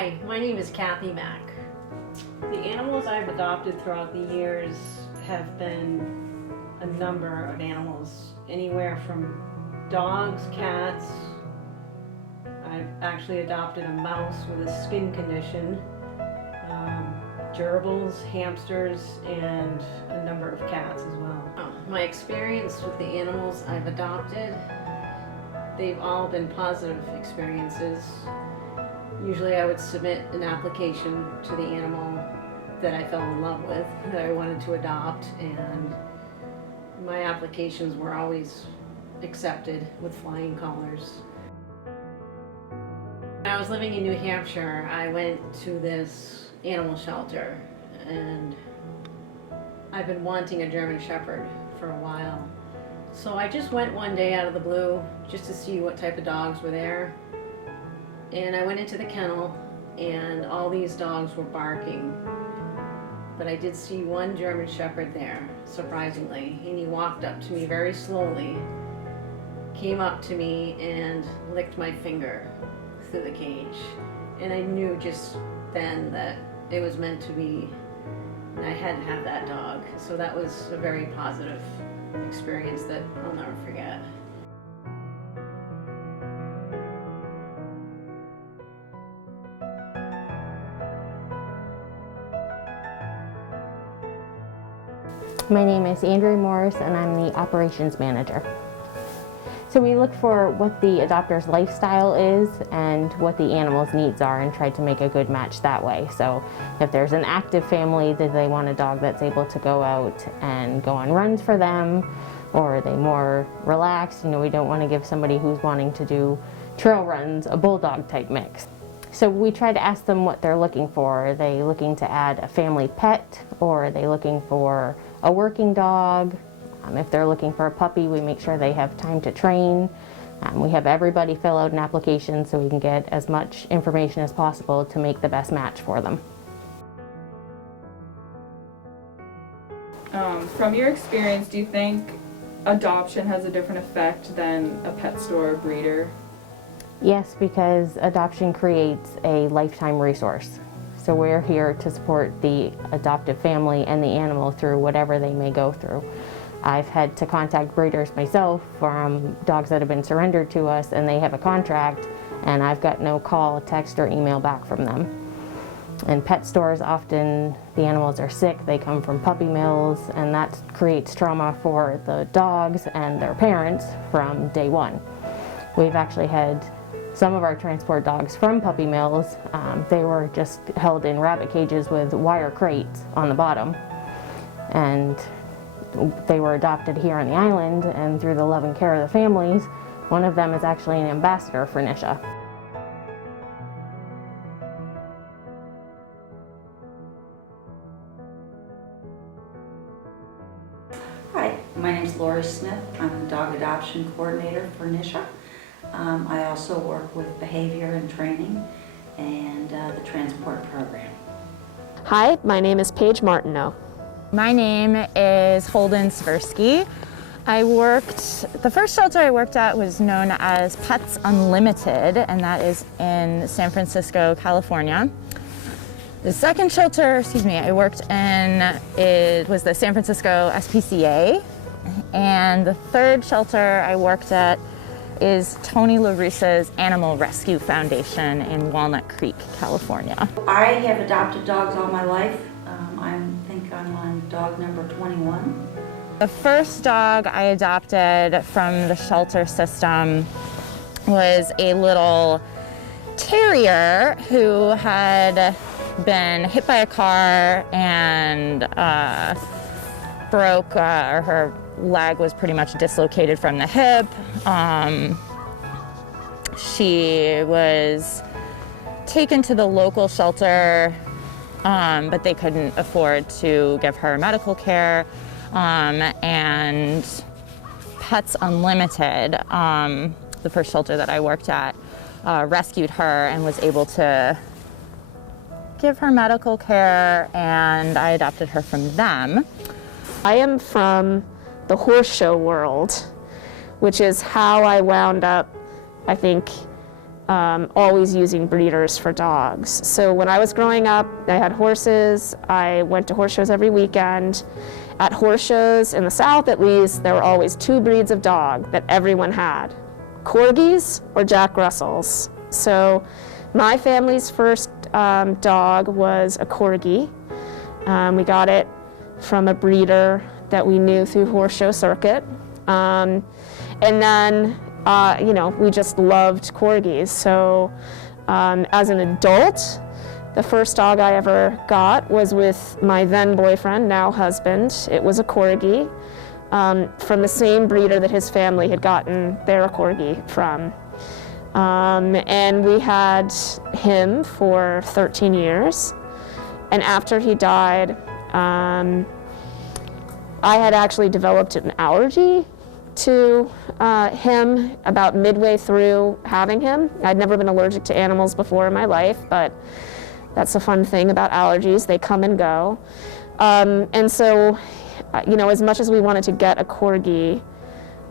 Hi, my name is Natalie Mack. The animals I've adopted throughout the years have been a number of animals, anywhere from dogs, cats. I've actually adopted a mouse with a skin condition, gerbils, hamsters, and a number of cats as well. My experience with the animals I've adopted, they've all been positive experiences. Usually I would submit an application to the animal that I fell in love with, that I wanted to adopt, and my applications were always accepted with flying colors. When I was living in New Hampshire, I went to this animal shelter, and I've been wanting a German Shepherd for a while. So I just went one day out of the blue just to see what type of dogs were there. And I went into the kennel, and all these dogs were barking. But I did see one German Shepherd there, surprisingly, and he walked up to me very slowly, came up to me and licked my finger through the cage. And I knew just then that it was meant to be, and I had to have that dog. So that was a very positive experience that I'll never forget. My name is Andrea Morris, and I'm the operations manager. So we look for what the adopter's lifestyle is and what the animal's needs are and try to make a good match that way. So if there's an active family that they want a dog that's able to go out and go on runs for them, or are they more relaxed, we don't want to give somebody who's wanting to do trail runs a bulldog type mix. So we try to ask them what they're looking for. Are they looking to add a family pet, or are they looking for a working dog? If they're looking for a puppy, we make sure they have time to train. We have everybody fill out an application so we can get as much information as possible to make the best match for them. From your experience, do you think adoption has a different effect than a pet store or breeder? Yes, because adoption creates a lifetime resource. So we're here to support the adoptive family and the animal through whatever they may go through. I've had to contact breeders myself from dogs that have been surrendered to us, and they have a contract, and I've got no call, text, or email back from them. In pet stores, often the animals are sick, they come from puppy mills, and that creates trauma for the dogs and their parents from day one. We've actually had some of our transport dogs from puppy mills. They were just held in rabbit cages with wire crates on the bottom, and they were adopted here on the island, and through the love and care of the families, one of them is actually an ambassador for NISHA. Hi, my name is Laurie Smith. I'm the dog adoption coordinator for NISHA. I also work with behavior and training and the transport program. Hi, my name is Paige Martineau. My name is Holden Svirsky. The first shelter I worked at was known as Pets Unlimited, and that is in San Francisco, California. The second shelter, I worked in, it was the San Francisco SPCA. And the third shelter I worked at is Tony LaRussa's Animal Rescue Foundation in Walnut Creek, California. I have adopted dogs all my life. I think I'm on dog number 21. The first dog I adopted from the shelter system was a little terrier who had been hit by a car and broke, or her leg was pretty much dislocated from the hip. She was taken to the local shelter, but they couldn't afford to give her medical care. And Pets Unlimited, the first shelter that I worked at, rescued her and was able to give her medical care, and I adopted her from them. I am from the horse show world, which is how I wound up, I think, always using breeders for dogs. So when I was growing up, I had horses. I went to horse shows every weekend. At horse shows, in the South at least, there were always two breeds of dog that everyone had: Corgis or Jack Russells. So my family's first dog was a Corgi. We got it from a breeder that we knew through horse show circuit. And then, we just loved Corgis. So as an adult, the first dog I ever got was with my then boyfriend, now husband. It was a Corgi from the same breeder that his family had gotten their Corgi from. And we had him for 13 years. And after he died, I had actually developed an allergy to him about midway through having him. I'd never been allergic to animals before in my life, but that's a fun thing about allergies. They come and go. And so, as much as we wanted to get a Corgi,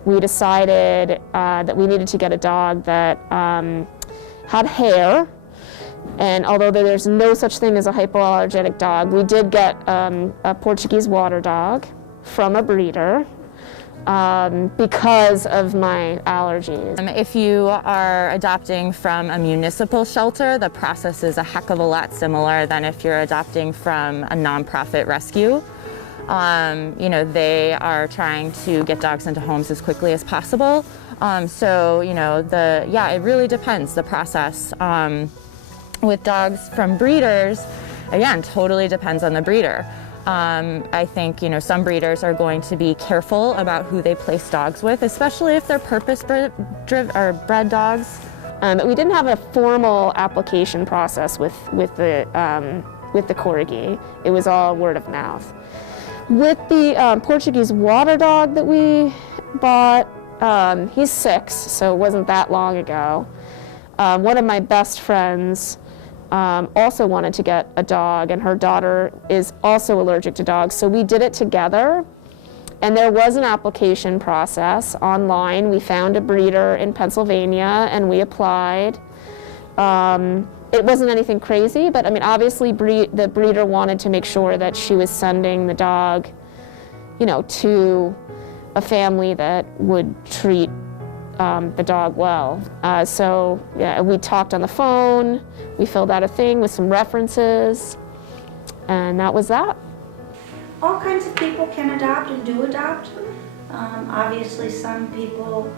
we decided that we needed to get a dog that had hair. And although there's no such thing as a hypoallergenic dog, we did get a Portuguese water dog from a breeder because of my allergies. If you are adopting from a municipal shelter, the process is a heck of a lot similar than if you're adopting from a nonprofit rescue. They are trying to get dogs into homes as quickly as possible. It really depends, the process. With dogs from breeders, again, totally depends on the breeder. I think, some breeders are going to be careful about who they place dogs with, especially if they're purpose-bred dogs. We didn't have a formal application process with the Corgi. It was all word of mouth. With the Portuguese water dog that we bought, he's 6, so it wasn't that long ago. One of my best friends also wanted to get a dog, and her daughter is also allergic to dogs, so we did it together. And there was an application process online. We found a breeder in Pennsylvania and we applied. It wasn't anything crazy, but obviously the breeder wanted to make sure that she was sending the dog, to a family that would treat the dog well. We talked on the phone, we filled out a thing with some references, and that was that. All kinds of people can adopt and do adopt. Obviously, some people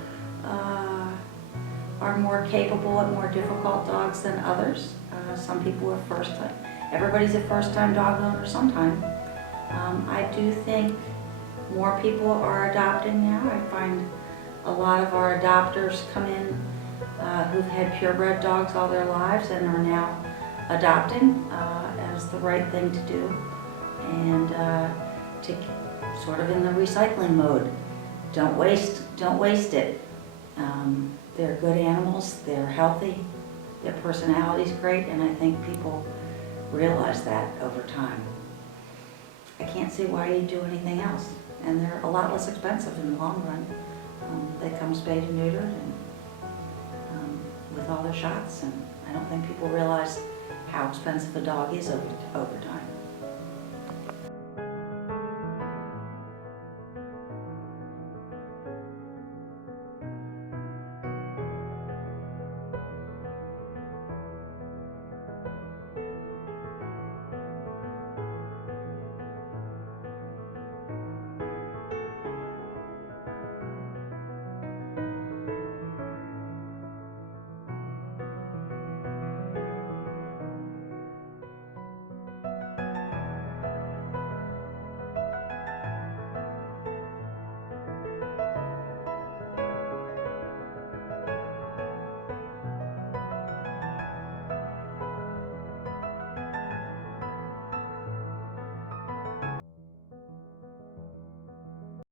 are more capable at more difficult dogs than others. Some people are first-time. Everybody's a first-time dog owner sometime. I do think more people are adopting now. I find a lot of our adopters come in who've had purebred dogs all their lives and are now adopting as the right thing to do. And to sort of in the recycling mode. Don't waste it. They're good animals, they're healthy, their personality's great, and I think people realize that over time. I can't see why you'd do anything else, and they're a lot less expensive in the long run. They come spayed and neutered and with all their shots, and I don't think people realize how expensive a dog is over time.